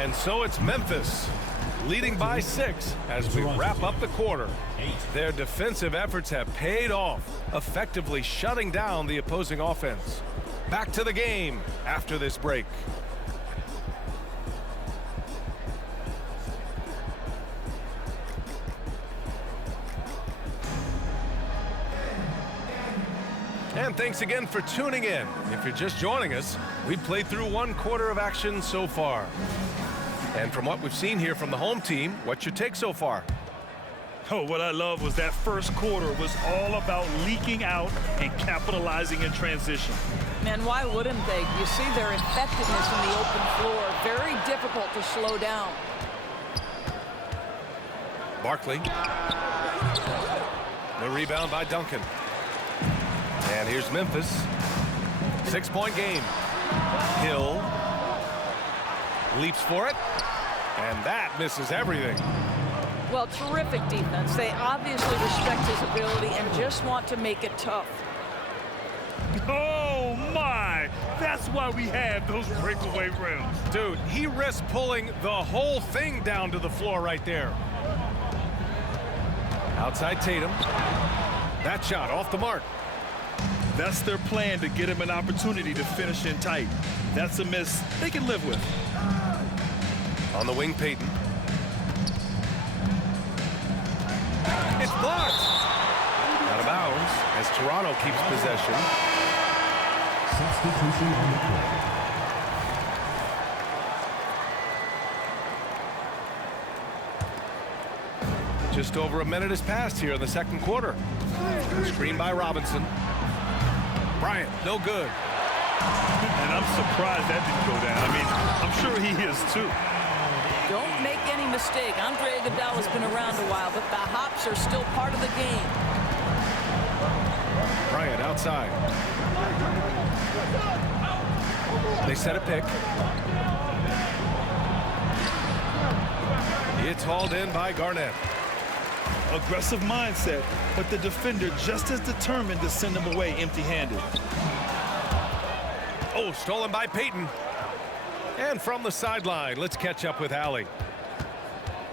And so it's Memphis leading by 6 as we wrap up the quarter. Their defensive efforts have paid off, effectively shutting down the opposing offense. Back to the game after this break. And thanks again for tuning in. If you're just joining us, we've played through 1 quarter of action so far. And from what we've seen here from the home team, what's your take so far? Oh, what I love was that first quarter was all about leaking out and capitalizing in transition. Man, why wouldn't they? You see their effectiveness in the open floor. Very difficult to slow down. Barkley. The rebound by Duncan. And here's Memphis. 6-point game. Hill leaps for it, and that misses everything. Well, terrific defense. They obviously respect his ability and just want to make it tough. Oh, my! That's why we have those breakaway rims. Dude, he risked pulling the whole thing down to the floor right there. Outside Tatum. That shot off the mark. That's their plan, to get him an opportunity to finish in tight. That's a miss they can live with. On the wing, Payton. It's blocked. Out of bounds as Toronto keeps possession. Substitution on the court. Just over a minute has passed here in the second quarter. Screen by Robinson. Bryant, no good. And I'm surprised that didn't go down. I mean, I'm sure he is too. Don't make any mistake. Andre Iguodala's been around a while, but the hops are still part of the game. Bryant outside. They set a pick. It's hauled in by Garnett. Aggressive mindset, but the defender just as determined to send him away empty-handed. Oh, stolen by Payton. And from the sideline, let's catch up with Allie.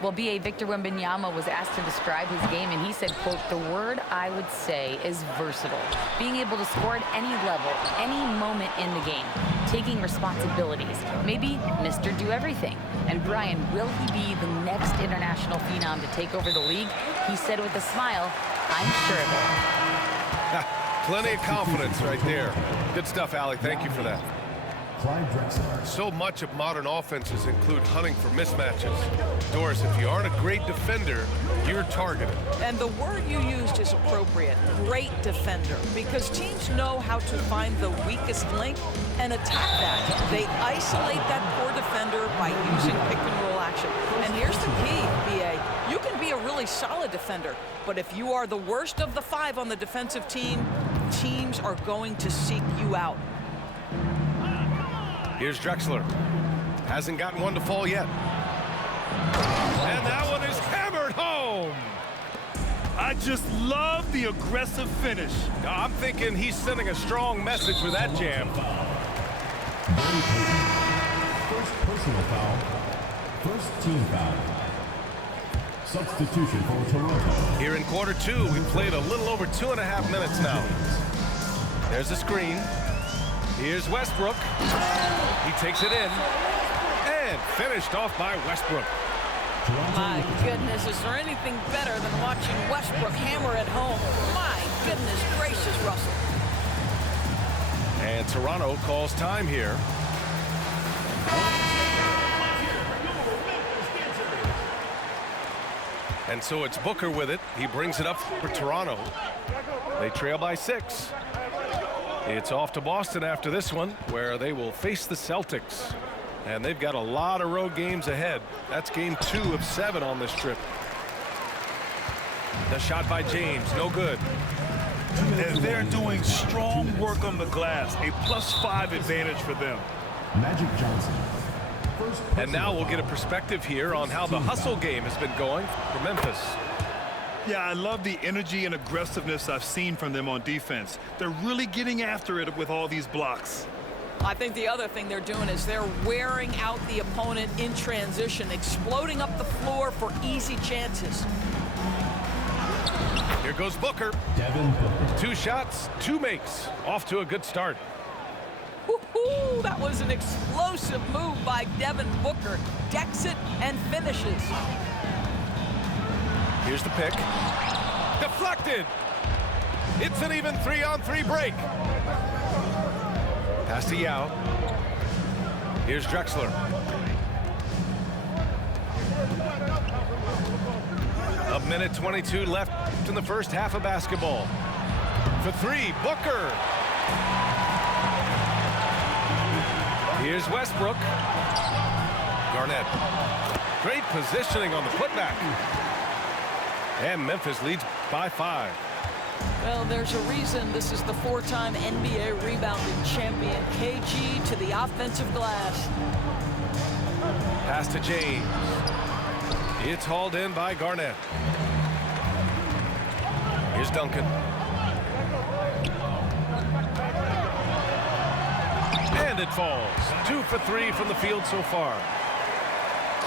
Well, B.A. Victor Wembanyama was asked to describe his game, and he said, quote, "The word I would say is versatile. Being able to score at any level, any moment in the game. Taking responsibilities. Maybe Mr. Do-Everything." And Brian, will he be the next international phenom to take over the league? He said with a smile, "I'm sure of it." Plenty of confidence right there. Good stuff, Allie. Thank you for that. Clyde Drexler. So much of modern offenses include hunting for mismatches. Doris, if you aren't a great defender, you're targeted. And the word you used is appropriate, great defender, because teams know how to find the weakest link and attack that. They isolate that poor defender by using pick-and-roll action. And here's the key, B.A. You can be a really solid defender, but if you are the worst of the 5 on the defensive team, teams are going to seek you out. Here's Drexler. Hasn't gotten one to fall yet. And that one is hammered home. I just love the aggressive finish. I'm thinking he's sending a strong message with that jam. First personal foul. First team foul. Substitution for Toronto. Here in quarter 2, we played a little over 2.5 minutes now. There's a screen. Here's Westbrook. He takes it in. And finished off by Westbrook. My goodness, is there anything better than watching Westbrook hammer at home? My goodness gracious, Russell. And Toronto calls time here. And so it's Booker with it. He brings it up for Toronto. They trail by 6. It's off to Boston after this one, where they will face the Celtics. And they've got a lot of road games ahead. That's game 2 of 7 on this trip. The shot by James, no good. And they're doing strong work on the glass, a +5 advantage for them. Magic Johnson. And now we'll get a perspective here on how the hustle game has been going for Memphis. Yeah, I love the energy and aggressiveness I've seen from them on defense. They're really getting after it with all these blocks. I think the other thing they're doing is they're wearing out the opponent in transition, exploding up the floor for easy chances. Here goes Booker. Devin Booker. 2 shots, 2 makes. Off to a good start. Woohoo! That was an explosive move by Devin Booker. Decks it and finishes. Here's the pick. Deflected. It's an even 3-on-3 break. Pass to Yao. Here's Drexler. A minute 22 left in the first half of basketball. For 3, Booker. Here's Westbrook. Garnett. Great positioning on the putback. And Memphis leads by 5. Well, there's a reason this is the 4-time NBA rebounding champion. KG to the offensive glass. Pass to James. It's hauled in by Garnett. Here's Duncan. And it falls. 2 for 3 from the field so far.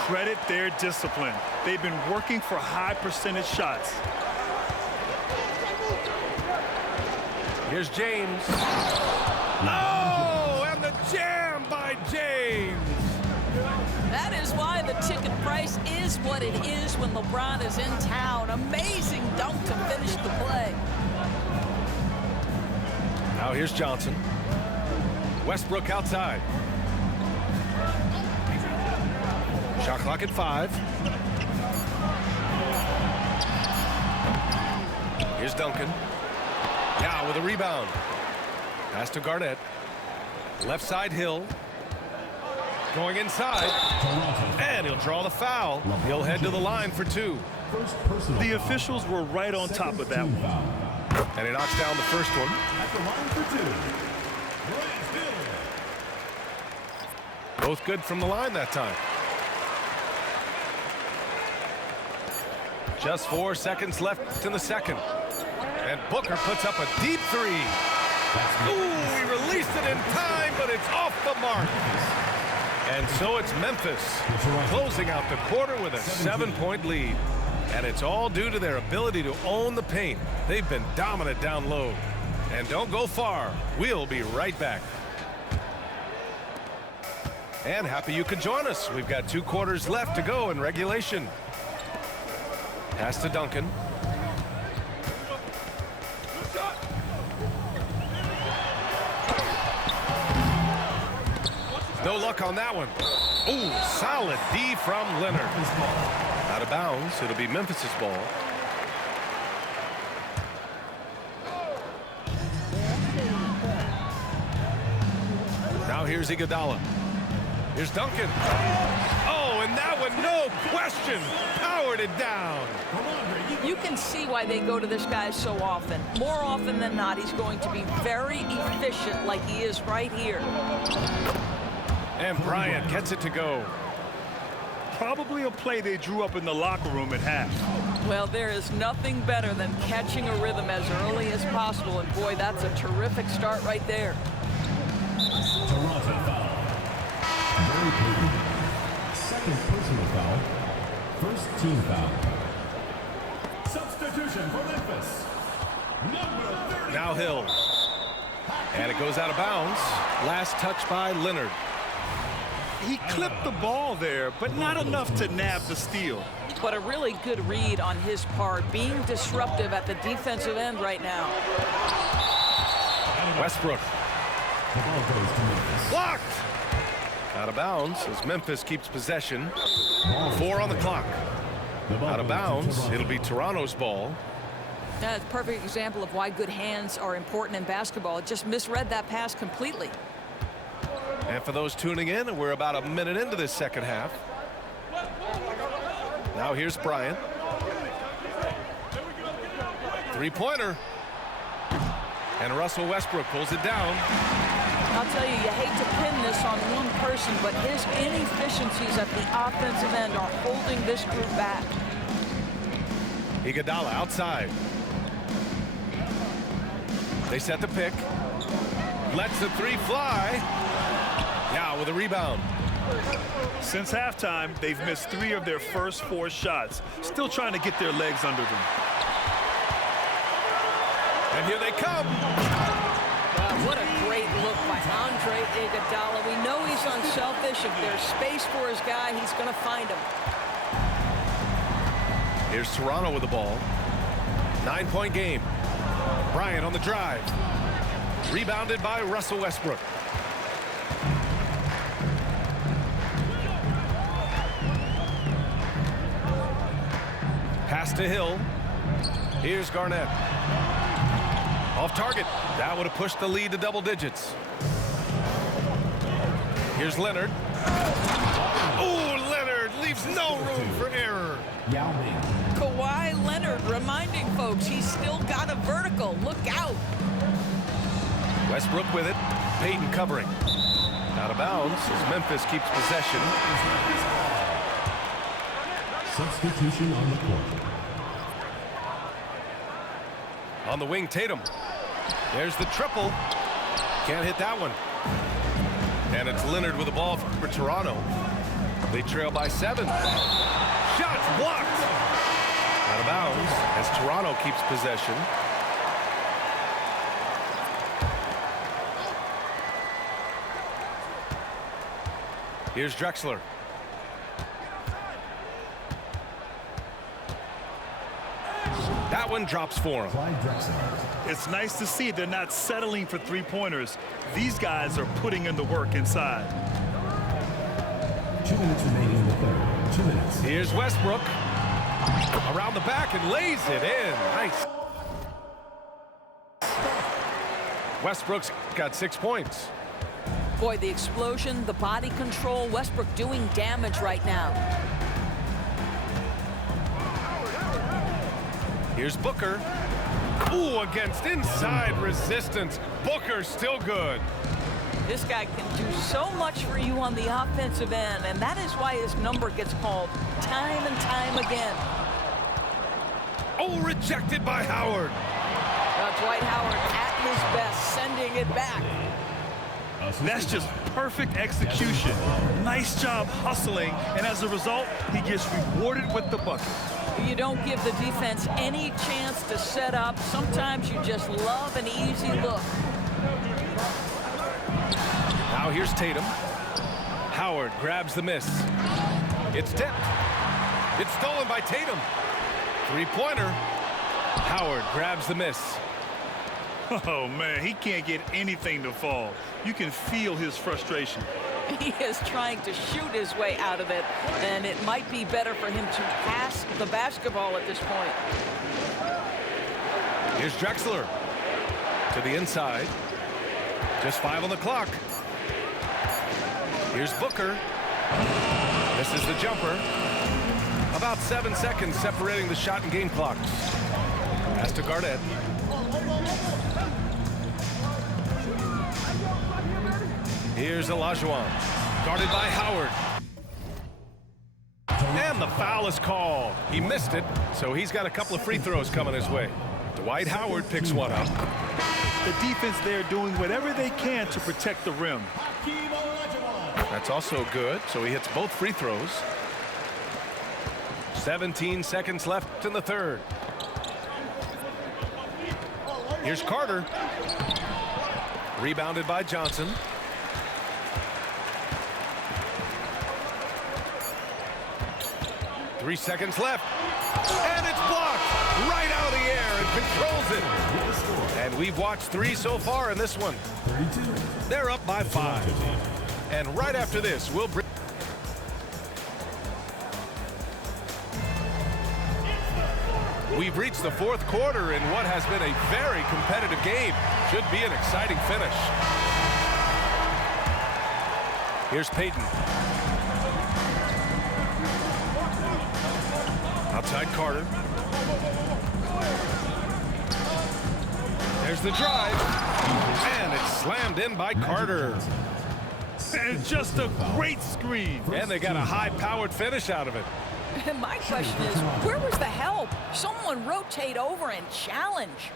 Credit their discipline. They've been working for high percentage shots. Here's James. Oh, and the jam by James. That is why the ticket price is what it is when LeBron is in town. Amazing dunk to finish the play. Now here's Johnson. Westbrook outside. Shot clock at 5. Here's Duncan. Now with a rebound. Pass to Garnett. Left side Hill. Going inside. And he'll draw the foul. He'll head to the line for 2. First personal The foul. officials were right on top of that Second one. foul. And he knocks down the first one. At the line for 2. Grant Hill. Both good from the line that time. Just 4 seconds left in the second. And Booker puts up a deep 3. Ooh, he released it in time, but it's off the mark. And so it's Memphis closing out the quarter with a 7-point lead. And it's all due to their ability to own the paint. They've been dominant down low. And don't go far. We'll be right back. And happy you could join us. We've got 2 quarters left to go in regulation. Pass to Duncan. No luck on that one. Ooh, solid D from Leonard. Out of bounds. It'll be Memphis's ball. Now here's Iguodala. Here's Duncan. Oh, and that one, no question, powered it down. You can see why they go to this guy so often. More often than not, he's going to be very efficient like he is right here. And Bryant gets it to go. Probably a play they drew up in the locker room at half. Well, there is nothing better than catching a rhythm as early as possible. And boy, that's a terrific start right there. Toronto foul. Very clean. Second personal foul. First team foul. Substitution for Memphis. Number 30. Now Hill. And it goes out of bounds. Last touch by Leonard. He clipped the ball there, but not enough to nab the steal. But a really good read on his part, being disruptive at the defensive end right now. Westbrook. The ball goes to Memphis. Blocked. Out of bounds as Memphis keeps possession. Ball 4 on the clock. The ball Out of goes to bounds. Toronto. It'll be Toronto's ball. That's a perfect example of why good hands are important in basketball. It just misread that pass completely. And for those tuning in, we're about a minute into this second half. Now here's Bryant. 3-pointer. And Russell Westbrook pulls it down. I'll tell you, you hate to pin this on one person, but his inefficiencies at the offensive end are holding this group back. Iguodala outside. They set the pick. Lets the 3 fly. Now with a rebound. Since halftime, they've missed 3 of their first 4 shots. Still trying to get their legs under them. And here they come. Wow, what a great look by Andre Iguodala. We know he's unselfish. If there's space for his guy, he's going to find him. Here's Toronto with the ball. 9-point game. Bryant on the drive. Rebounded by Russell Westbrook. Pass to Hill. Here's Garnett. Off target. That would have pushed the lead to double digits. Here's Leonard. Oh, Leonard leaves no room for error. Yao Ming. Kawhi Leonard reminding folks he's still got a vertical. Look out. Westbrook with it. Payton covering. Out of bounds as Memphis keeps possession. Substitution on the court. On the wing, Tatum. There's the triple. Can't hit that one. And it's Leonard with the ball for Toronto. They trail by 7. Shots blocked. Out of bounds as Toronto keeps possession. Here's Drexler. That one drops for him. Clyde Drexler. It's nice to see they're not settling for 3-pointers. These guys are putting in the work inside. 2 minutes remaining in the third. 2 minutes. Here's Westbrook. Around the back and lays it in. Nice. Westbrook's got 6 points. Boy, the explosion, the body control, Westbrook doing damage right now. Here's Booker. Ooh, against inside resistance. Booker still good. This guy can do so much for you on the offensive end, and that is why his number gets called time and time again. Oh, rejected by Howard. Dwight Howard at his best, sending it back. That's just perfect execution. Nice job hustling, and as a result, he gets rewarded with the bucket. You don't give the defense any chance to set up. Sometimes you just love an easy look. Now here's Tatum. Howard grabs the miss. It's tipped. It's stolen by Tatum. 3-pointer. Howard grabs the miss. Oh, man, he can't get anything to fall. You can feel his frustration. He is trying to shoot his way out of it, and it might be better for him to pass the basketball at this point. Here's Drexler to the inside. Just 5 on the clock. Here's Booker. This is the jumper. About 7 seconds separating the shot and game clocks. Pass to Garnett. Here's Olajuwon. Guarded by Howard. And the foul is called. He missed it, so he's got a couple of free throws coming his way. Dwight Howard picks one up. The defense there doing whatever they can to protect the rim. That's also good, so he hits both free throws. 17 seconds left in the third. Here's Carter. Rebounded by Johnson. Three seconds left. And it's blocked right out of the air and controls it. And we've watched 3 so far in this one. 32. They're up by 5. And right after this, we'll bring... We've reached the 4th quarter in what has been a very competitive game. Should be an exciting finish. Here's Payton. Outside Carter. There's the drive. And it's slammed in by Carter. And just a great screen. And they got a high-powered finish out of it. My question is, where was the help? Someone rotate over and challenge.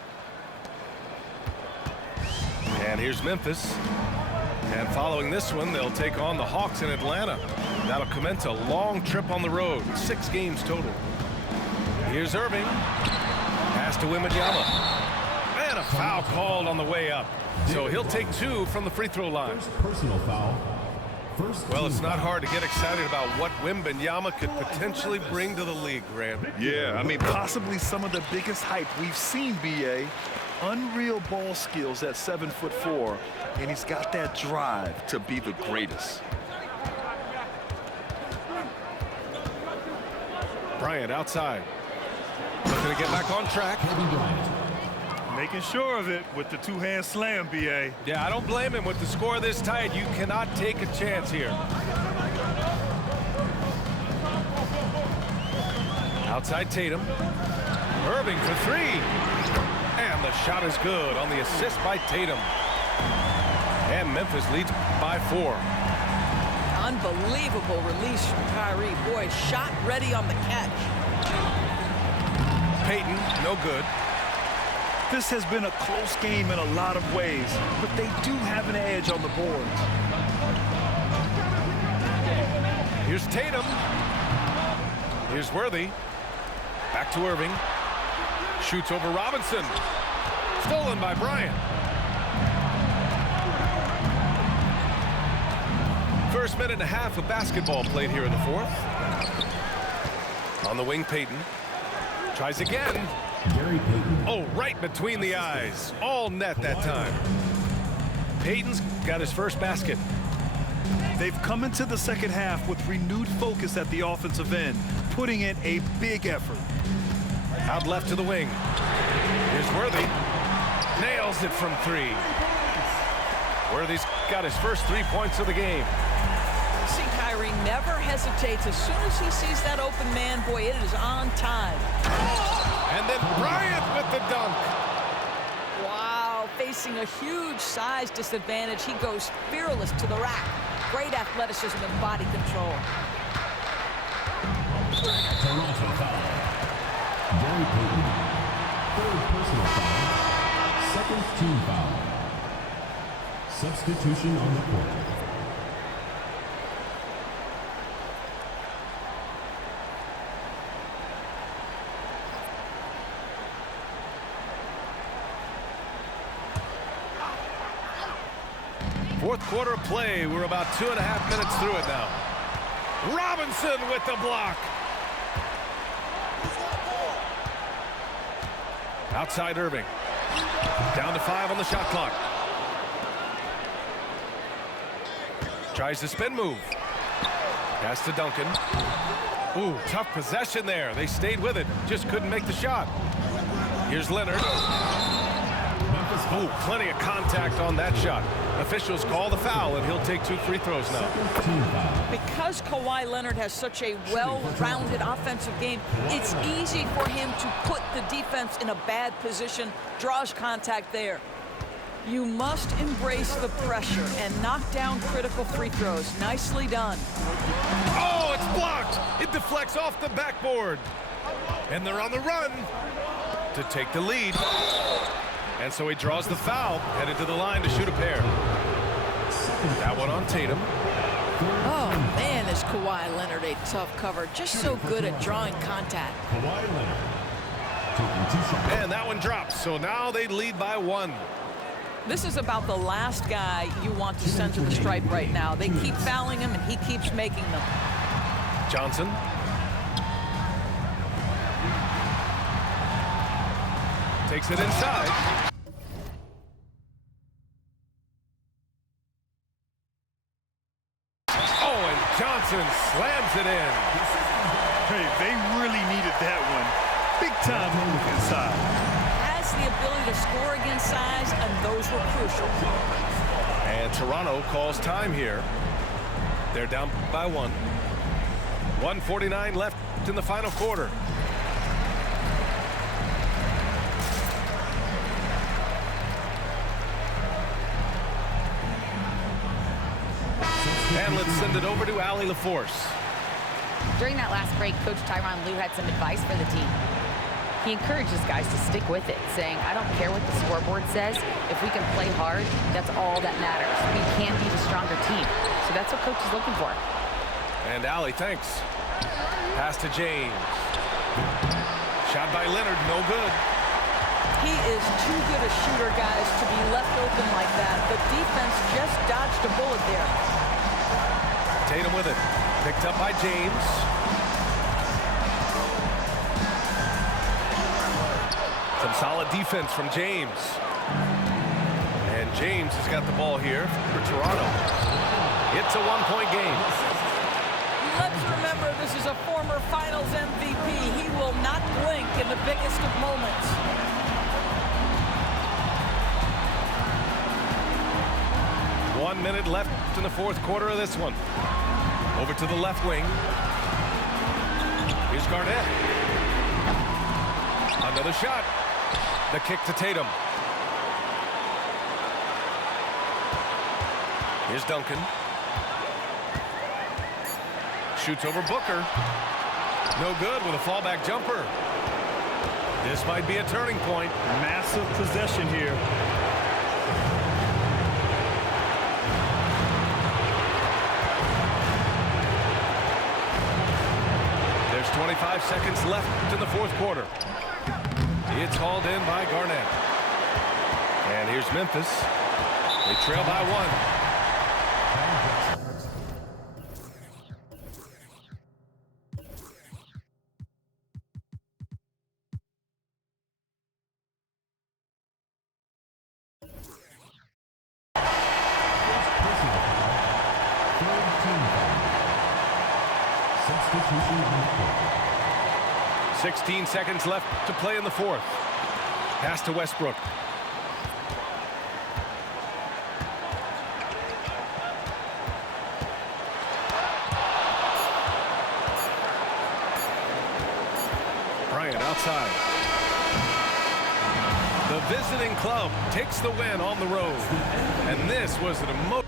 And here's Memphis. And following this one, they'll take on the Hawks in Atlanta. That'll commence a long trip on the road, 6 games total. Here's Irving. Pass to Wembanyama. And a foul called on the way up. So he'll take 2 from the free throw line. First personal foul. Well, it's not hard to get excited about what Wembanyama could potentially bring to the league, Grant. Yeah, I mean, possibly some of the biggest hype we've seen, B.A. Unreal ball skills at 7'4", and he's got that drive to be the greatest. Bryant outside. Looking to get back on track. Making sure of it with the two-hand slam, B.A. Yeah, I don't blame him. With the score this tight, you cannot take a chance here. Outside Tatum. Irving for 3. And the shot is good on the assist by Tatum. And Memphis leads by 4. Unbelievable release from Kyrie. Boy, shot ready on the catch. Payton, no good. This has been a close game in a lot of ways, but they do have an edge on the boards. Here's Tatum. Here's Worthy. Back to Irving. Shoots over Robinson. Stolen by Bryant. First minute and a half of basketball played here in the 4th. On the wing, Payton. Tries again. Gary Payton. Oh, right between the eyes. All net that time. Payton's got his first basket. They've come into the second half with renewed focus at the offensive end, putting in a big effort. Out left to the wing. Here's Worthy. Nails it from 3. Worthy's got his first 3 points of the game. See, Kyrie never hesitates. As soon as he sees that open man, boy, it is on time. And then Bryant with the dunk. Wow, facing a huge size disadvantage, he goes fearless to the rack. Great athleticism and body control. Toronto foul. Gary Payton. 3rd personal foul. 2nd team foul. Substitution on the court. Fourth quarter play. We're about 2.5 minutes through it now. Robinson with the block. Outside Irving. Down to 5 on the shot clock. Tries the spin move. Pass to Duncan. Ooh, tough possession there. They stayed with it. Just couldn't make the shot. Here's Leonard. Ooh, plenty of contact on that shot. Officials call the foul, and he'll take 2 free throws now. Because Kawhi Leonard has such a well-rounded offensive game, it's easy for him to put the defense in a bad position, draws contact there. You must embrace the pressure and knock down critical free throws. Nicely done. Oh, it's blocked. It deflects off the backboard. And they're on the run to take the lead. And so he draws the foul, headed to the line to shoot a pair. That one on Tatum. Oh, man, is Kawhi Leonard a tough cover. Just so good at drawing contact. Kawhi Leonard. Taking 2 shots. And that one drops. So now they lead by 1. This is about the last guy you want to send to the stripe right now. They keep fouling him, and he keeps making them. Johnson. Takes it inside. Oh, and Johnson slams it in. Hey, they really needed that one. Big time move inside. Has the ability to score against size, and those were crucial. And Toronto calls time here. They're down by 1. 1:49 left in the final quarter. And let's send it over to Allie LaForce. During that last break, Coach Tyronn Lue had some advice for the team. He encourages guys to stick with it, saying, I don't care what the scoreboard says. If we can play hard, that's all that matters. We can't be That's what coach is looking for. And Allie, thanks. Pass to James. Shot by Leonard, no good. He is too good a shooter, guys, to be left open like that. The defense just dodged a bullet there. Tatum with it. Picked up by James. Some solid defense from James. And James has got the ball here for Toronto. It's a one-point game. Let's remember this is a former Finals MVP. He will not blink in the biggest of moments. One minute left in the fourth quarter of this one. Over to the left wing. Here's Garnett. Another shot. The kick to Tatum. Here's Duncan. Shoots over Booker. No good with a fallback jumper. This might be a turning point. Massive possession here. There's 25 seconds left in the fourth quarter. It's hauled in by Garnett. And here's Memphis. They trail by one. Substitution on court. 16 seconds left to play in the fourth. Pass to Westbrook. Bryant outside. The visiting club takes the win on the road. And this was an emotional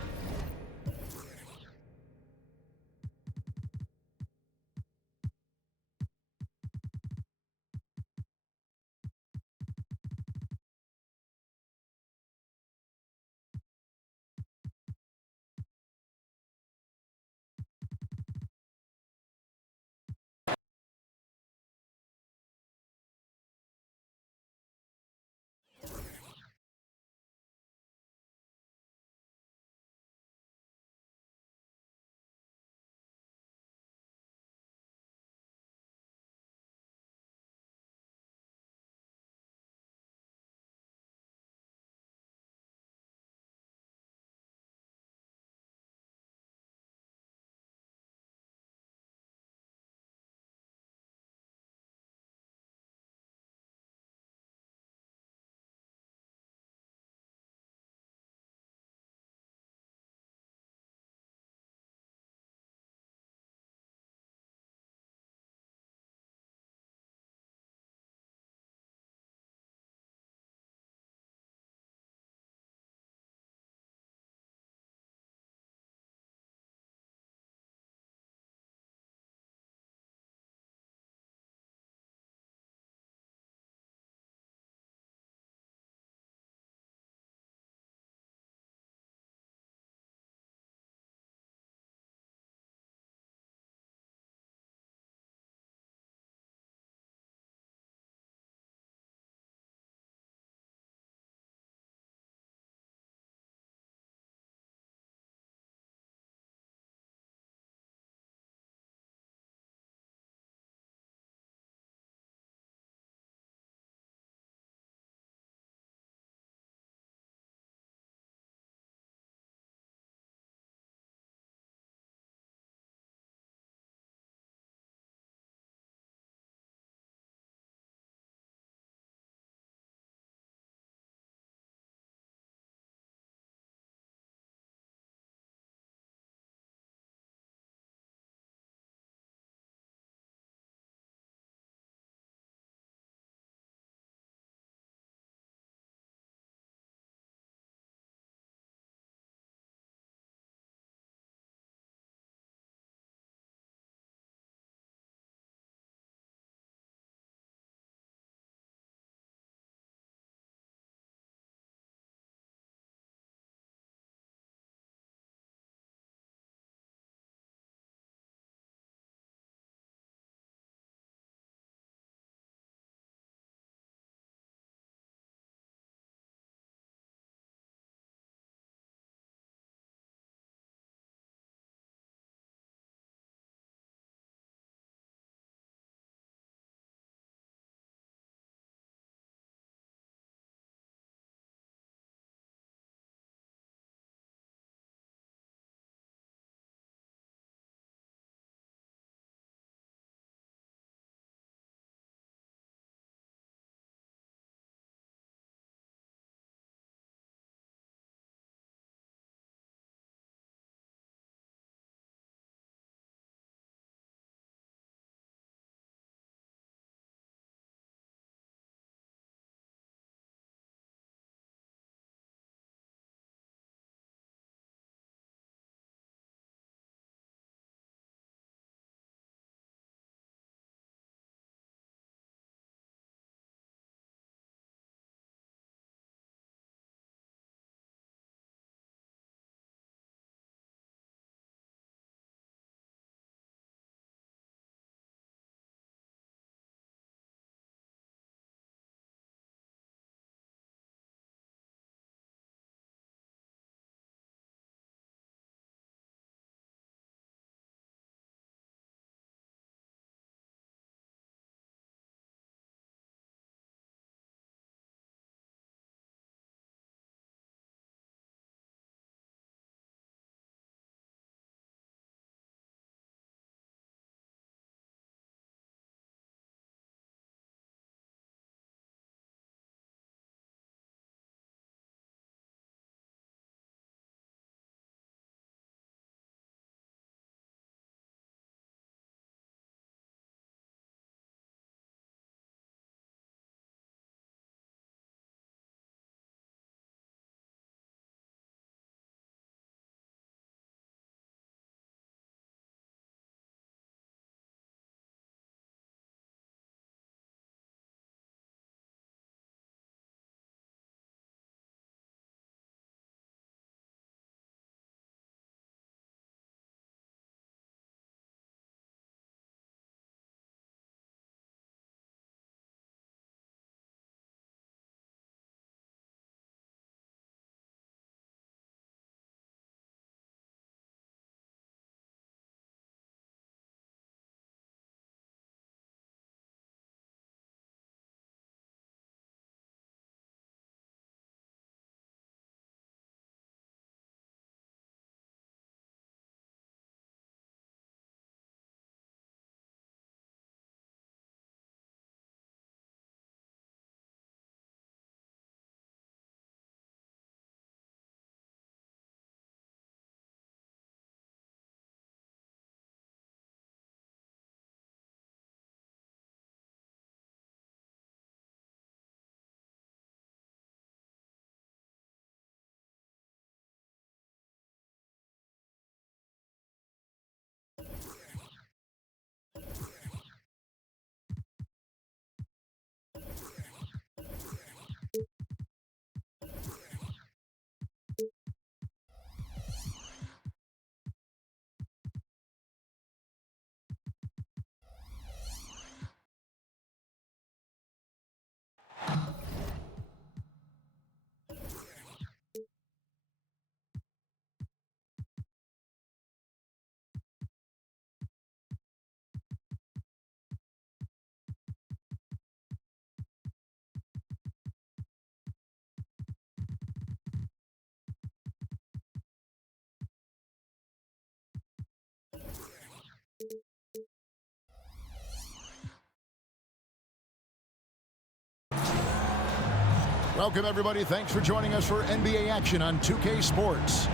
Welcome, everybody. Thanks for joining us for NBA action on 2K Sports.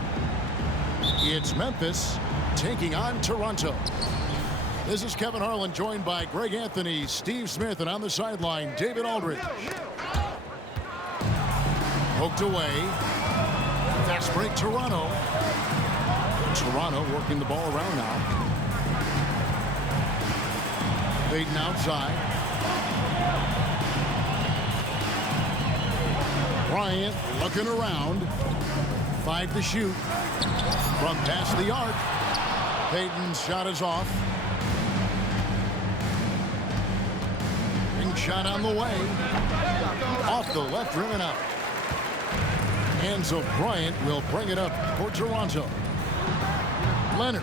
It's Memphis taking on Toronto. This is Kevin Harlan, joined by Greg Anthony, Steve Smith, and on the sideline, David Aldridge. Poked away. Fast break, Toronto. Toronto working the ball around now. Payton outside. Bryant looking around. 5 to shoot. From past the arc. Payton's shot is off. Ring shot on the way. Off the left rim and out. Hands of Bryant will bring it up for Toronto. Leonard.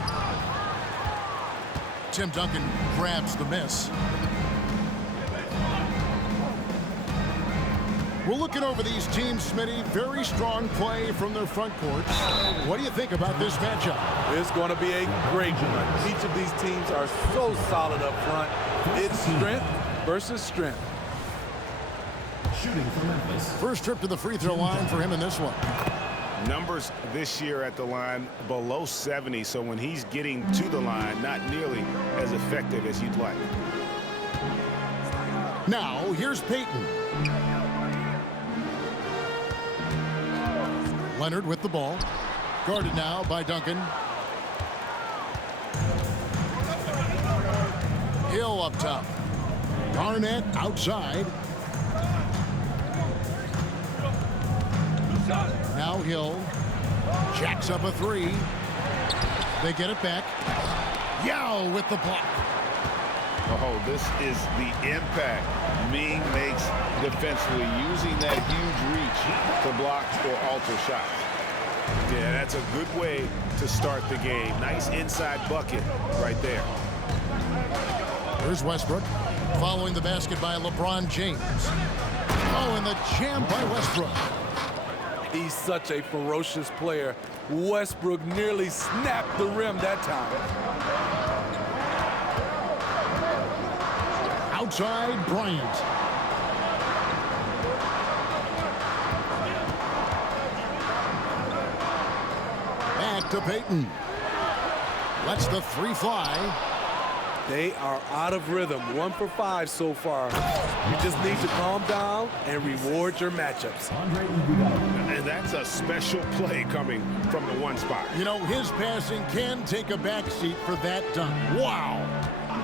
Tim Duncan grabs the miss. We're looking over these teams, Smitty. Very strong play from their front court. What do you think about this matchup? It's going to be a great one. Each of these teams are so solid up front. It's strength versus strength. Shooting for Memphis. First trip to the free throw line for him in this one. Numbers this year at the line below 70, so when he's getting to the line, not nearly as effective as you'd like. Now, here's Payton. Leonard with the ball. Guarded now by Duncan. Hill up top. Garnett outside. Now Hill jacks up a 3. They get it back. Yao with the block. Oh, this is the impact Ming makes defensively, using that huge reach to block or alter shots. Yeah, that's a good way to start the game. Nice inside bucket right there. Here's Westbrook. Following the basket by LeBron James. Oh, and the jam by Westbrook. He's such a ferocious player. Westbrook nearly snapped the rim that time. Outside, Bryant. Back to Payton. Lets the 3 fly. They are out of rhythm. 1 for 5 so far. You just need to calm down and reward your matchups. And that's a special play coming from the 1 spot. You know, his passing can take a backseat for that dunk. Wow.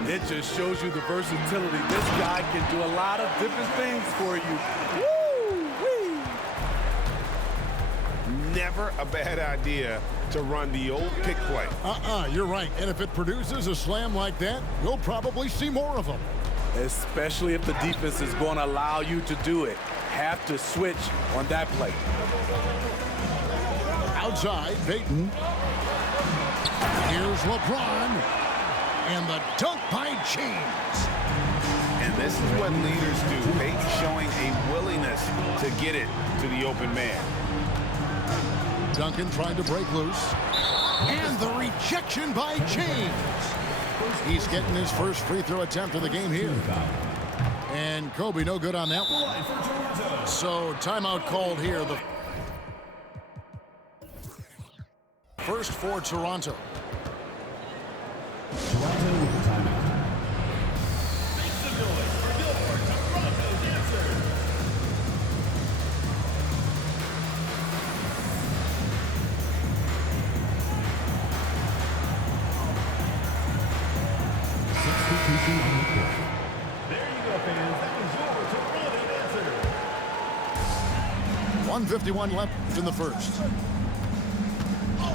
It just shows you the versatility. This guy can do a lot of different things for you. Woo-wee. Never a bad idea to run the old pick play. You're right. And if it produces a slam like that, we'll probably see more of them. Especially if the defense is going to allow you to do it. Have to switch on that play. Outside, Payton. Here's LeBron. And the dunk by James. And this is what leaders do. Payton showing a willingness to get it to the open man. Duncan trying to break loose. And the rejection by James. He's getting his first free throw attempt of the game here. And Kobe no good on that one. So timeout called here. The first for Toronto. Toronto with the timeout. Make some noise for your Toronto Dancer. There you go, fans. That was your Toronto Dancer. 1:51 left in the first.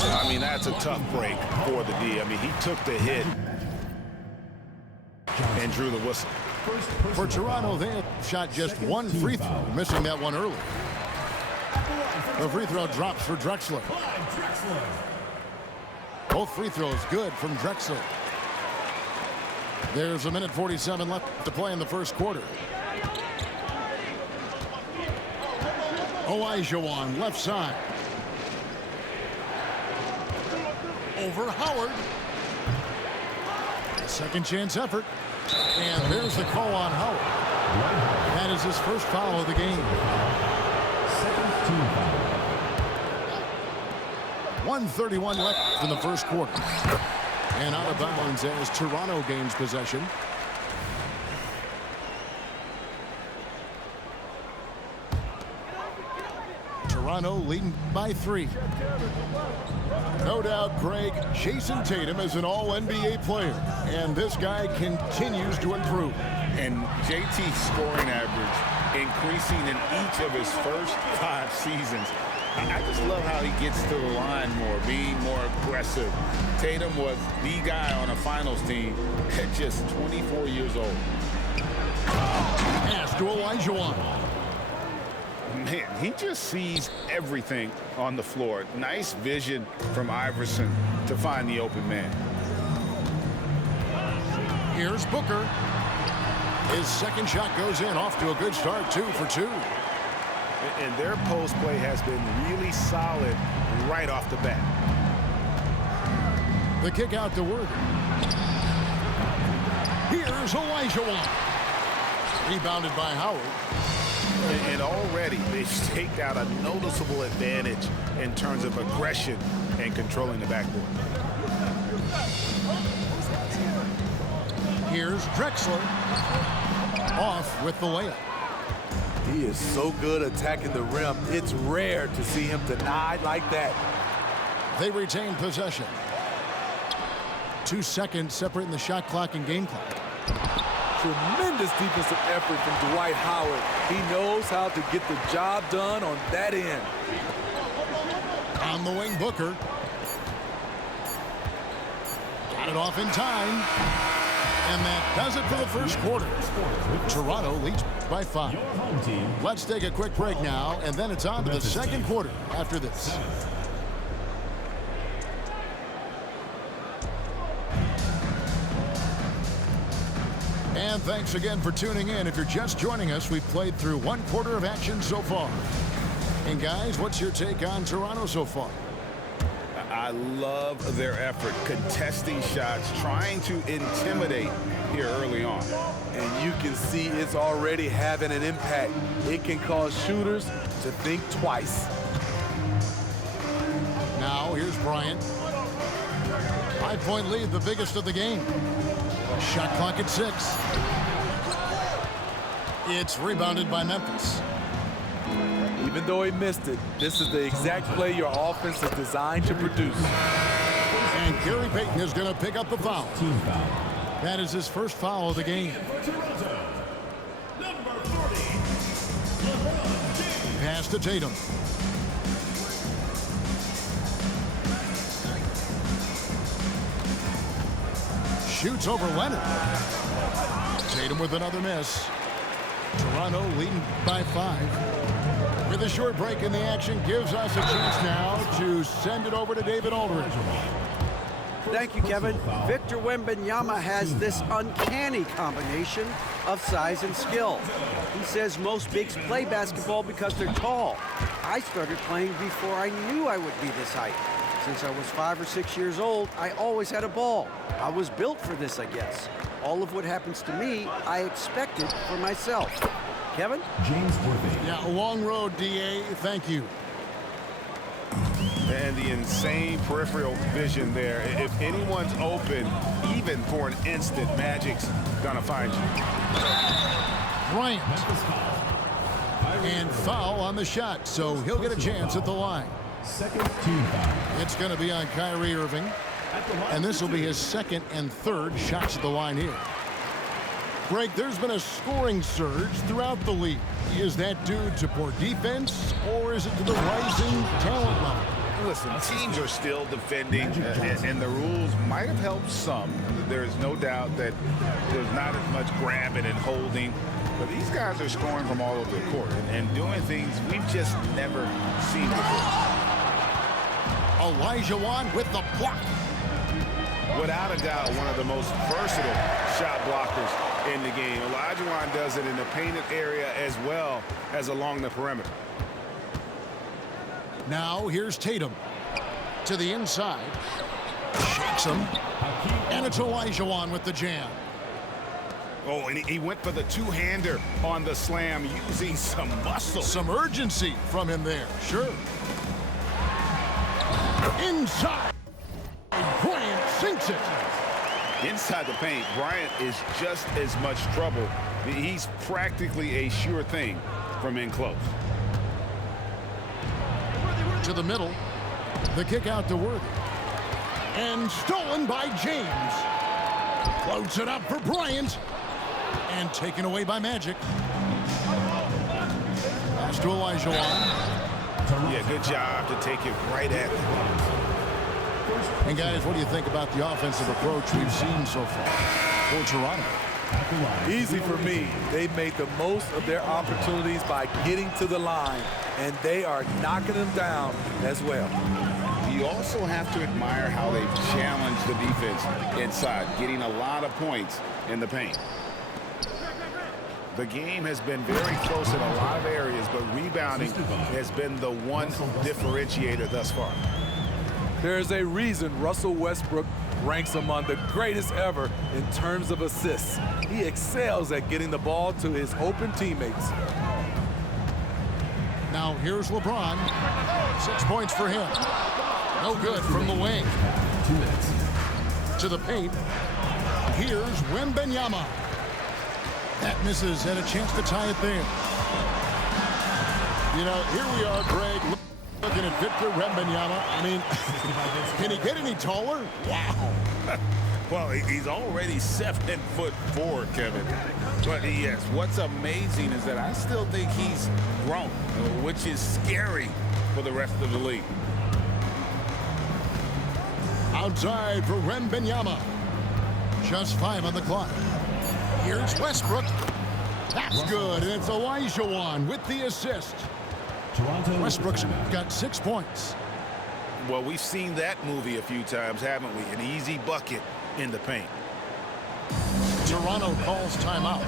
I mean, that's a tough break for the D. I mean, he took the hit and drew the whistle. For Toronto, they have shot just 1 free throw, missing that one early. The free throw drops for Drexler. Both free throws good from Drexler. There's 1:47 left to play in the first quarter. Olajuwon left side. Over Howard. Second chance effort. And there's the call on Howard. That is his first foul of the game. Team foul. 1:31 left in the first quarter. And out of bounds as Toronto gains possession. Toronto leading by 3. No doubt, Greg, Jason Tatum is an all-NBA player, and this guy continues to improve. And JT's scoring average increasing in each of his first 5 seasons. I just love how he gets to the line more, being more aggressive. Tatum was the guy on a finals team at just 24 years old. Pass to Olajuwon. Man, he just sees everything on the floor. Nice vision from Iverson to find the open man. Here's Booker. His second shot goes in, off to a good start, 2 for 2. And their post play has been really solid right off the bat. The kick out to Worthy. Here's Olajuwon. Rebounded by Howard. And already they've staked out a noticeable advantage in terms of aggression and controlling the backboard. Here's Drexler. Off with the layup. He is so good attacking the rim. It's rare to see him denied like that. They retain possession. 2 seconds separating the shot clock and game clock. Tremendous defensive effort from Dwight Howard. He knows how to get the job done on that end. On the wing, Booker. Got it off in time. And that does it for the first quarter. Toronto leads by 5. Let's take a quick break now, and then it's on to the second quarter after this. And thanks again for tuning in. If you're just joining us, we've played through 1 quarter of action so far. And guys, what's your take on Toronto so far? I love their effort, contesting shots, trying to intimidate here early on. And you can see it's already having an impact. It can cause shooters to think twice. Now, here's Bryant. 5-point lead, the biggest of the game. Shot clock at 6. It's rebounded by Memphis. Even though he missed it, this is the exact play your offense is designed to produce. And Gary Payton is going to pick up the foul. Team foul. That is his first foul of the game. Pass to Tatum. Shoots over Leonard. Tatum with another miss. Toronto leading by 5. With a short break in the action, gives us a chance now to send it over to David Aldridge. Thank you, Kevin. Victor Wembanyama has this uncanny combination of size and skill. He says most bigs play basketball because they're tall. I started playing before I knew I would be this height. Since I was 5 or 6 years old, I always had a ball. I was built for this, I guess. All of what happens to me, I expected for myself. Kevin? James Worthy. Yeah, a long road, D.A. Thank you. And the insane peripheral vision there. If anyone's open, even for an instant, Magic's gonna find you. Bryant. And foul on the shot, so he'll get a chance at the line. Second team foul. It's going to be on Kyrie Irving. And this will be his second and third shots at the line here. Greg, there's been a scoring surge throughout the league. Is that due to poor defense, or is it to the rising talent level? Listen, teams are still defending, and the rules might have helped some. There is no doubt that there's not as much grabbing and holding. But these guys are scoring from all over the court and doing things we've just never seen before. Olajuwon with the block. Without a doubt, one of the most versatile shot blockers in the game. Olajuwon does it in the painted area as well as along the perimeter. Now here's Tatum to the inside. Shakes him. And it's Olajuwon with the jam. Oh, and he went for the two-hander on the slam using some muscle. Some urgency from him there, sure. Inside. Bryant sinks it. Inside the paint, Bryant is just as much trouble. He's practically a sure thing from in close. To the middle. The kick out to Worthy. And stolen by James. Floats it up for Bryant. And taken away by Magic. Pass to Elijah Wan. Yeah, good job to take it right at them. And guys, what do you think about the offensive approach we've seen so far for Toronto? Easy for me. They've made the most of their opportunities by getting to the line, and they are knocking them down as well. You also have to admire how they've challenged the defense inside, getting a lot of points in the paint. The game has been very close in a lot of areas, but rebounding has been the one differentiator thus far. There's a reason Russell Westbrook ranks among the greatest ever in terms of assists. He excels at getting the ball to his open teammates. Now here's LeBron. 6 points for him. No good from the wing. 2 minutes. To the paint. Here's Wembanyama. That misses, and a chance to tie it there. You know, here we are, Greg, looking at Victor Wembanyama. I mean, can he get any taller? Wow. Well, he's already 7'4", Kevin. But yes, what's amazing is that I still think he's grown, which is scary for the rest of the league. Outside for Wembanyama. Just 5 on the clock. Here's Westbrook. That's good, and it's Elijah Wan with the assist. Toronto. Westbrook's got 6 points. Well, we've seen that movie a few times, haven't we? An easy bucket in the paint. Toronto calls timeout.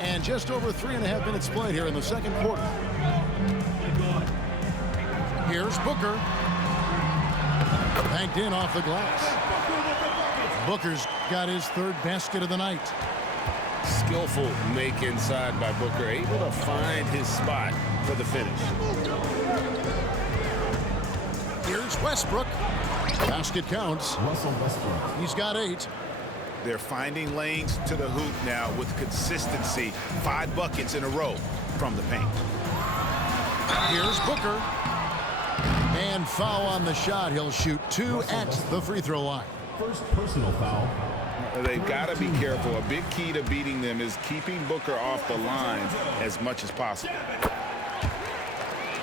And just over 3.5 minutes played here in the second quarter. Here's Booker. Banked in off the glass. Booker's got his 3rd basket of the night. Skillful make inside by Booker, able to find his spot for the finish. Here's Westbrook. Basket counts. Russell Westbrook. He's got 8. They're finding lanes to the hoop now with consistency. 5 buckets in a row from the paint. Here's Booker. And foul on the shot. He'll shoot 2 at the free throw line. First personal foul. They've got to be careful. A big key to beating them is keeping Booker off the line as much as possible.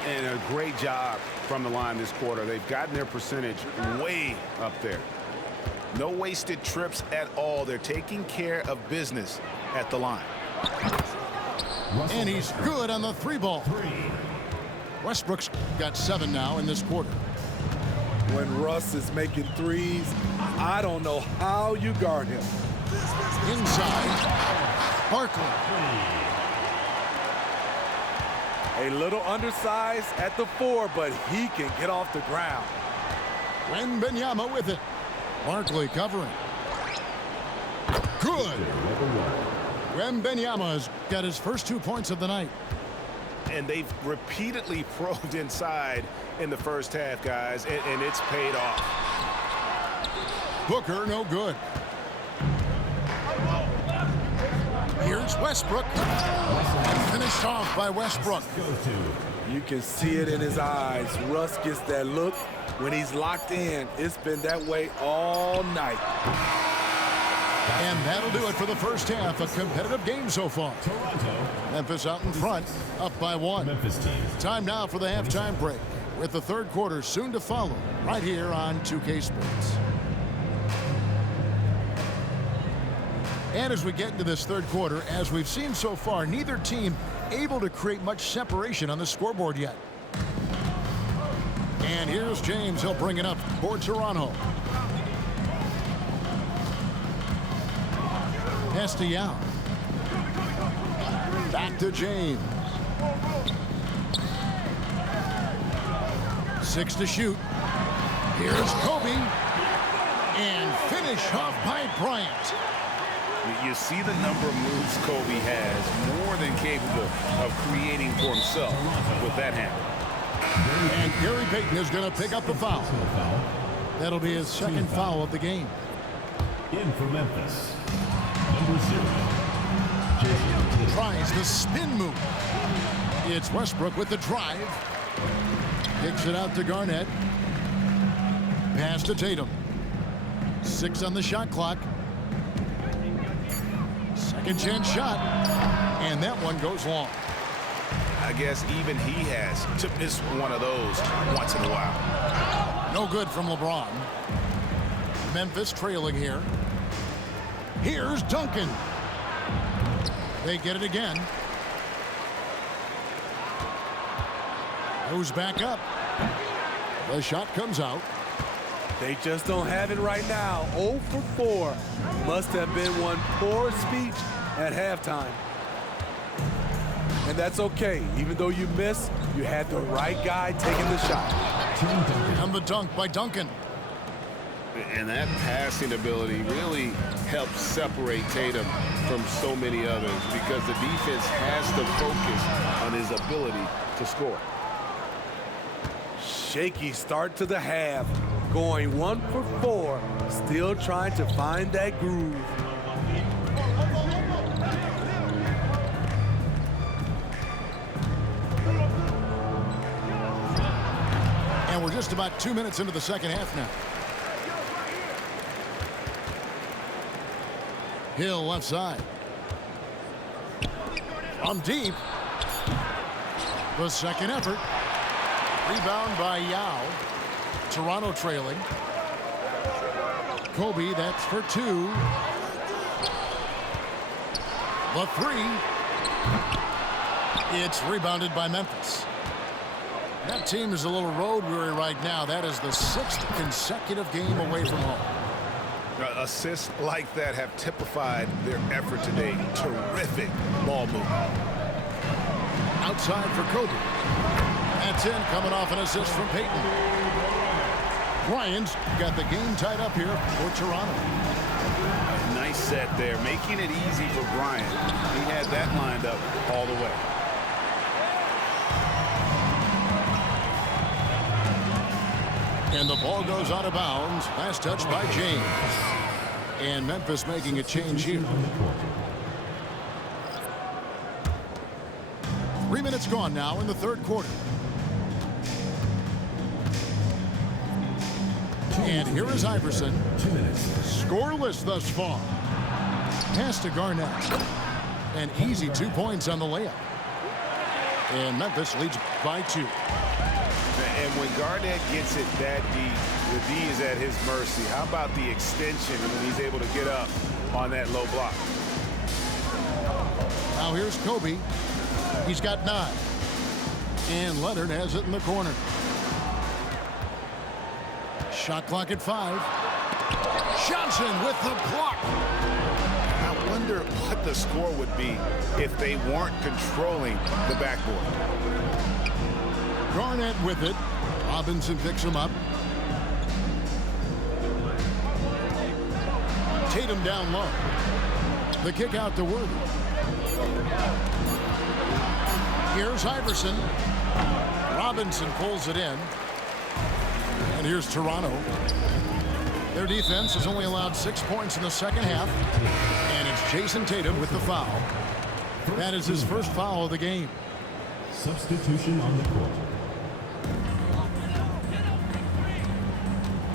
And a great job from the line this quarter. They've gotten their percentage way up there. No wasted trips at all. They're taking care of business at the line. And he's good on the 3-ball. Westbrook's got 7 now in this quarter. When Russ is making threes, I don't know how you guard him. Inside. Barkley. A little undersized at the 4, but he can get off the ground. Wembanyama with it. Barkley covering. Good. Wembanyama's got his first 2 points of the night. And they've repeatedly probed inside in the first half, guys, and it's paid off. Booker, no good. Here's Westbrook. Finished off by Westbrook. You can see it in his eyes. Russ gets that look when he's locked in. It's been that way all night. And that'll do it for the first half. A competitive game so far. Toronto. Memphis out in front, up by 1. Memphis team. Time now for the halftime break, with the third quarter soon to follow, right here on 2K Sports. And as we get into this third quarter, as we've seen so far, neither team able to create much separation on the scoreboard yet. And here's James. He'll bring it up for Toronto. Pass to Yao. Back to James. 6 to shoot. Here's Kobe. And finish off by Bryant. You see the number of moves Kobe has, more than capable of creating for himself with that handle. And Gary Payton is going to pick up the foul. That'll be his second foul of the game. In for Memphis, number 0, Jason. Tries the spin move. It's Westbrook with the drive. Kicks it out to Garnett. Pass to Tatum. 6 on the shot clock. Second chance shot. And that one goes long. I guess even he has to miss one of those once in a while. No good from LeBron. Memphis trailing here. Here's Duncan. They get it again. Goes back up. The shot comes out. They just don't have it right now. 0 for 4. Must have been one poor speech at halftime. And that's okay. Even though you missed, you had the right guy taking the shot. And the dunk by Duncan. And that passing ability really helps separate Tatum from so many others because the defense has to focus on his ability to score. Shaky start to the half. Going 1 for 4. Still trying to find that groove. And we're just about 2 minutes into the second half now. Hill left side. From deep. The second effort. Rebound by Yao. Toronto trailing. Kobe, that's for 2. The 3. It's rebounded by Memphis. That team is a little road weary right now. That is the 6th consecutive game away from home. Assists like that have typified their effort today. Terrific ball movement. Outside for Kobe. That's in, coming off an assist from Payton. Bryant's got the game tied up here for Toronto. Nice set there, making it easy for Bryant. He had that lined up all the way. And the ball goes out of bounds. Last touch by James. And Memphis making a change here. 3 minutes gone now in the third quarter. And here is Iverson. 2 minutes. Scoreless thus far. Pass to Garnett. An easy 2 points on the layup. And Memphis leads by 2. And when Garnett gets it that deep, the D is at his mercy. How about the extension when he's able to get up on that low block? Now here's Kobe. He's got 9. And Leonard has it in the corner. Shot clock at 5. Johnson with the block. I wonder what the score would be if they weren't controlling the backboard. Garnett with it. Robinson picks him up. Tatum down low. The kick out to Worthy. Here's Iverson. Robinson pulls it in. And here's Toronto. Their defense has only allowed 6 points in the second half. And it's Jason Tatum with the foul. That is his first foul of the game. Substitution on the court.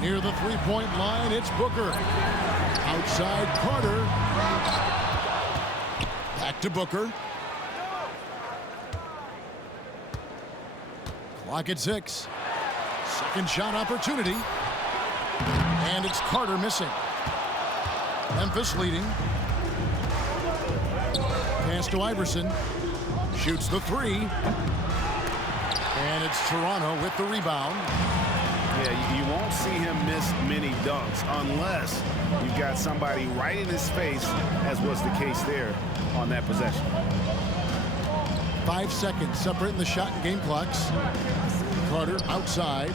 Near the three-point line, it's Booker. Outside Carter. Back to Booker. Clock at 6. Second shot opportunity. And it's Carter missing. Memphis leading. Pass to Iverson. Shoots the 3. And it's Toronto with the rebound. Yeah, you won't see him miss many dunks unless you've got somebody right in his face, as was the case there on that possession. 5 seconds separating the shot and game clocks. Carter outside.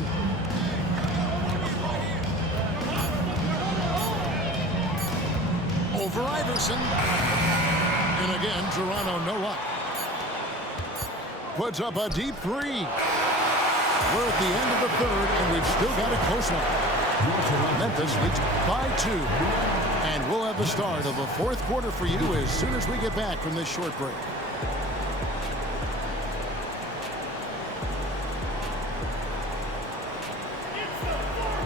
Over Iverson. And again, Toronto no luck. Puts up a deep three. We're at the end of the third, and we've still got a close one. Memphis leads by 2. And we'll have the start of the fourth quarter for you as soon as we get back from this short break.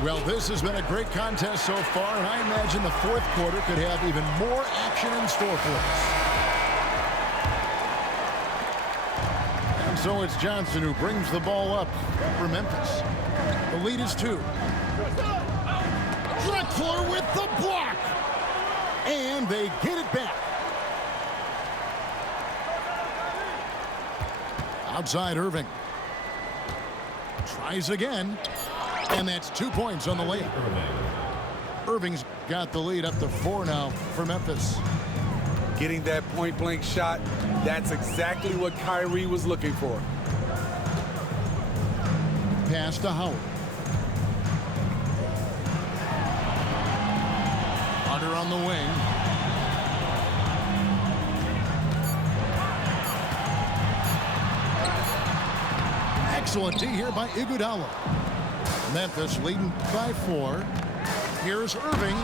Well, this has been a great contest so far, and I imagine the fourth quarter could have even more action in store for us. And so it's Johnson who brings the ball up for Memphis. The lead is 2. Drexler with the block. And they get it back. Outside Irving. Tries again. And that's 2 points on the layup. Irving's got the lead up to 4 now for Memphis. Getting that point-blank shot, that's exactly what Kyrie was looking for. Pass to Howard. Carter on the wing. Excellent D here by Iguodala. Memphis leading by 4. Here's Irving.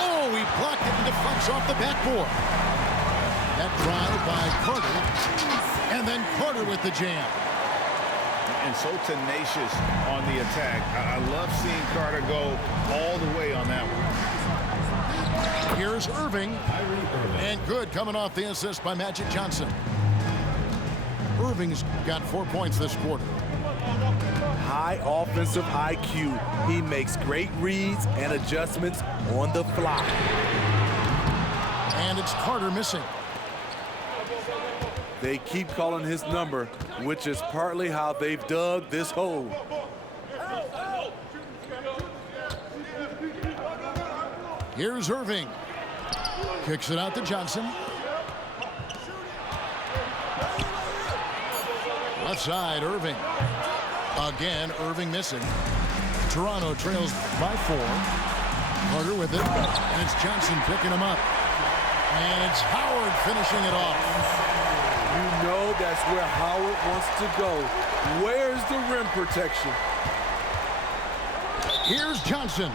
Oh, he blocked it and deflects off the backboard. That drive by Carter. And then Carter with the jam. And so tenacious on the attack. I love seeing Carter go all the way on that one. Here's Irving. And good coming off the assist by Magic Johnson. Irving's got 4 points this quarter. High offensive IQ. He makes great reads and adjustments on the fly. And it's Carter missing. They keep calling his number, which is partly how they've dug this hole. Here's Irving. Kicks it out to Johnson. Left side, Irving. Again, Irving missing. Toronto trails by 4. Carter with it. And it's Johnson picking him up. And it's Howard finishing it off. You know that's where Howard wants to go. Where's the rim protection? Here's Johnson.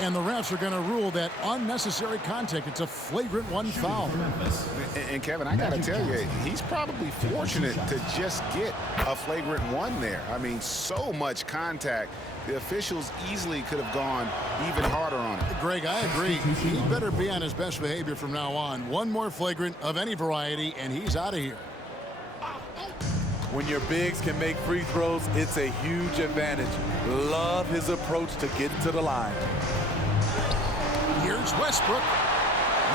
And the refs are going to rule that unnecessary contact. It's a flagrant 1 foul. And Kevin, I got to tell you, he's probably fortunate to just get a flagrant 1 there. I mean, so much contact. The officials easily could have gone even harder on it. Greg, I agree. He better be on his best behavior from now on. One more flagrant of any variety, and he's out of here. When your bigs can make free throws, it's a huge advantage. Love his approach to getting to the line. Here's Westbrook.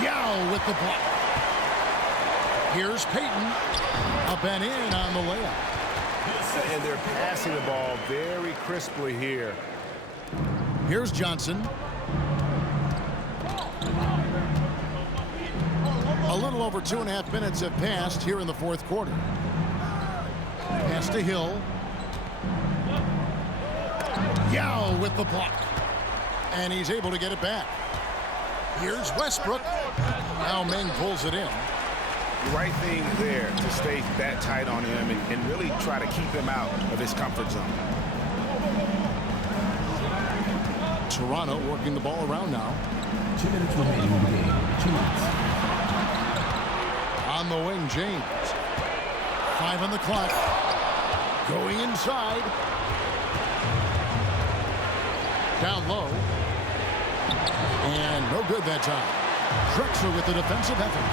Yao with the block. Here's Payton. Up and in on the layup. And they're passing the ball very crisply here. Here's Johnson. A little over 2.5 minutes have passed here in the fourth quarter. Pass to Hill. Yao with the block. And he's able to get it back. Here's Westbrook. Now Meng pulls it in. The right thing there to stay that tight on him and really try to keep him out of his comfort zone. Toronto working the ball around now. 2 minutes remaining in the game. 2 minutes. On the wing, James. 5 on the clock. Going inside. Down low. And no good that time. Drexler with the defensive effort.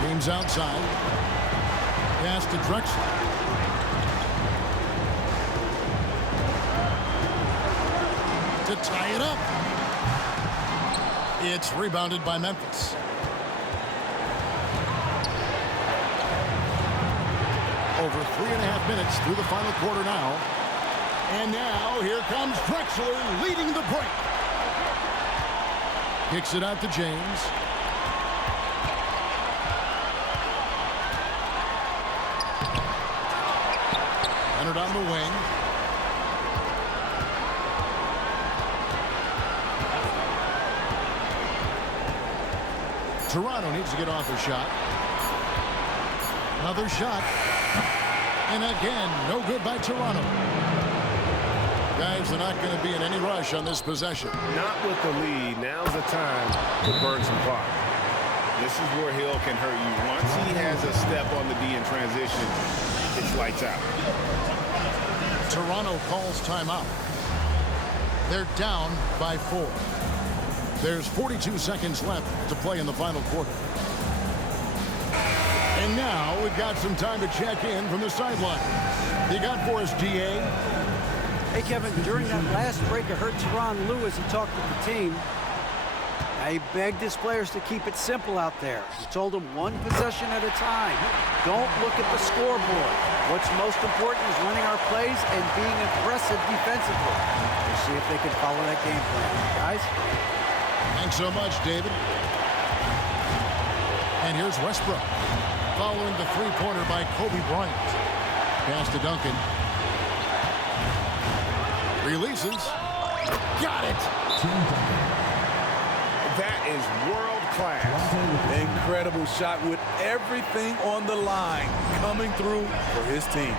James outside. Pass to Drexler. To tie it up. It's rebounded by Memphis. Over 3.5 minutes through the final quarter now. And now here comes Drexler leading the break. Kicks it out to James. Leonard on the wing. Toronto needs to get off a shot. Another shot. And again, no good by Toronto. Guys, they're not going to be in any rush on this possession. Not with the lead. Now's the time to burn some clock. This is where Hill can hurt you. Once he has a step on the D in transition, it's lights out. Toronto calls timeout. They're down by 4. There's 42 seconds left to play in the final quarter. And now we've got some time to check in from the sideline. You got for us, GA? Hey, Kevin, during that last break, I heard Teron Lewis, he talked with the team. He begged his players to keep it simple out there. He told them one possession at a time. Don't look at the scoreboard. What's most important is running our plays and being aggressive defensively. We'll see if they can follow that game plan. Guys? Thanks so much, David. And here's Westbrook. Following the three-pointer by Kobe Bryant. Pass to Duncan. Releases. Got it. That is world-class. Incredible shot with everything on the line coming through for his team.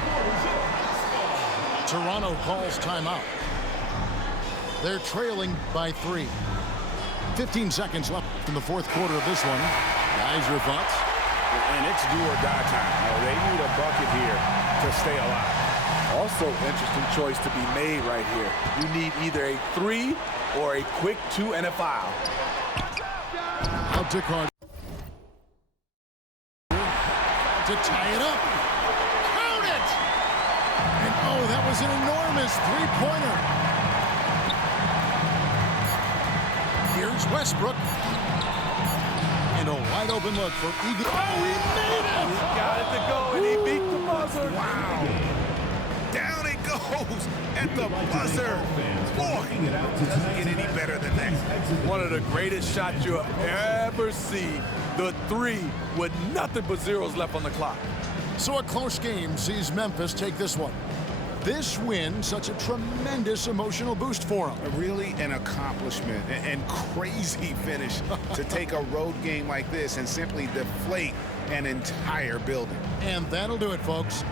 Toronto calls timeout. They're trailing by 3. 15 seconds left in the fourth quarter of this one. Guys, your thoughts? And it's do or die time. They need a bucket here to stay alive. Also, interesting choice to be made right here. You need either a 3 or a quick 2 and a foul. Out to Carter. To tie it up. Count it! And oh, that was an enormous three-pointer. Here's Westbrook. And a wide open look for Eagle. Oh, he made it! He got it to go, and he beat the buzzer. Wow. Down it goes at the buzzer. Boy, it doesn't get any better than that. One of the greatest shots you'll ever see. The 3 with nothing but zeros left on the clock. So a close game sees Memphis take this one. This win, such a tremendous emotional boost for them. Really an accomplishment and crazy finish to take a road game like this and simply deflate an entire building. And that'll do it, folks.